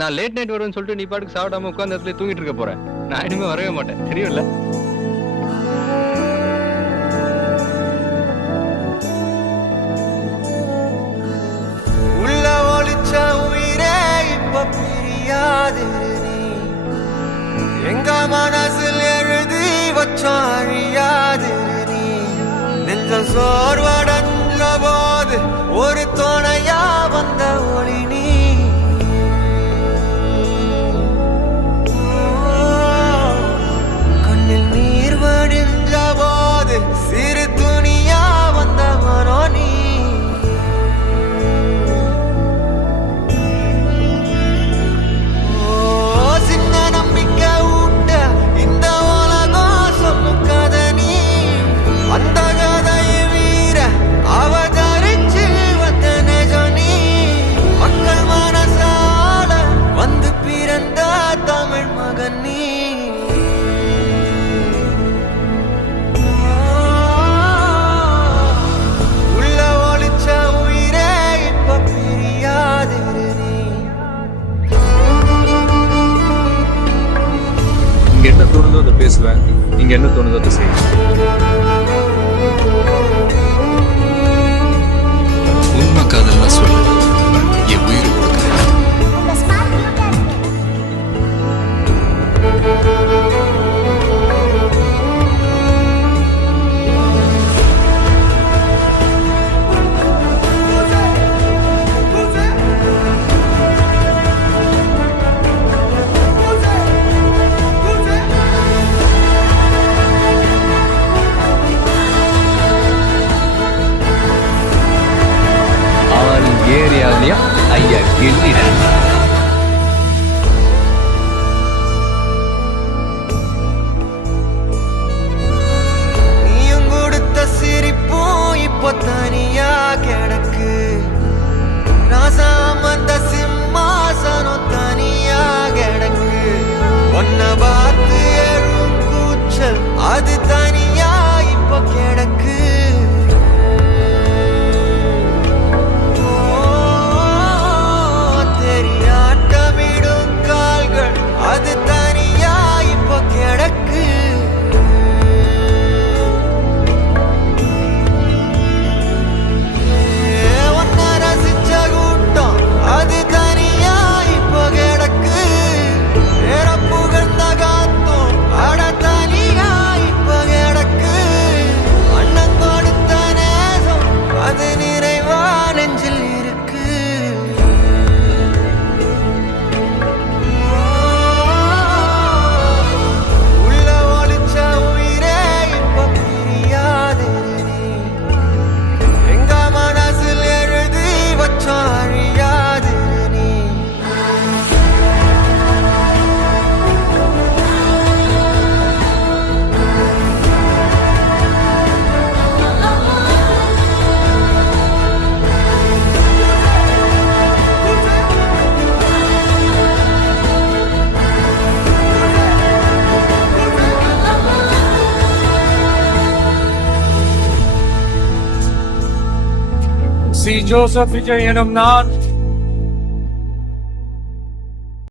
நான் late night வருவேன்னு சொல்லிட்டு நீ பாட்டுக்கு சாப்பிடாம உட்காந்து இடத்துல தூங்கிட்டு இருக்க போறேன். நான் இனிமே வரவே மாட்டேன், தெரியும்ல? உள்ள ஒளிச்ச உயிரே இப்ப பிரியாது நீ, எங்க மனசில் எழுதி வச்சோம் அழியாது நீ. நெஞ்ச சோர்வடைஞ்ச போது ஒரு துணையா வந்த ஒளி நீ. கண்ணில் நீர் வடிஞ்ச போது சிறு துணியா வந்த மனோ நீ. சின்ன நம்பிக்கை ஊட்ட இந்த உலகம் சொல்லும் கதை நீ. அந்த கதையை வீர அவதரிச்சு வந்த நிஜம் நீ. மக்கள் மனசால வந்து பிறந்த தமிழ் மகன் நீ. உள்ள ஒளிச்ச உயிரே இப்ப பிரியாது நீ. இங்க என்ன தோணுதோ அதை பேசுவேன், இங்க என்ன தோணுதோ அதை செய்வேன். உண்மை காதல்னா சொல்லு, என் உயிரை கொடுக்குறேன். ஆல் ஏரியாவிலையும் ஐயா கெட்டிடேன். நீயும் கொடுத்த சிரிப்பும் இப்போ தனியா கிடக்கு. ராசாமந்த சிம்மாசனம் தனியா கிடக்கு. ஒன்ன பார்த்து எழும் கூச்சல் அது தனியா இப்போ கிடக்கு. தெரியாட்டமிடும் கால்கள் அது தனியா இப்போ கிடக்கு. ஒன்ன ரசிச்ச கூட்டம் அது தனியா இப்போ கிடக்கு. வேற புகழ்ந்த காத்தும் அட தனியா இப்போ கிடக்கு. அண்ணன் கொடுத்த நேசம் அது நிறைவா நெஞ்சில் இருக்கு. உள்ள ஒளிச்ச உயிரே இப்ப பிரியாது நீ, எங்க மனசில் எழுதி வச்சோம் அழியாது நீ. Si Joseph Vijay எனும் நான்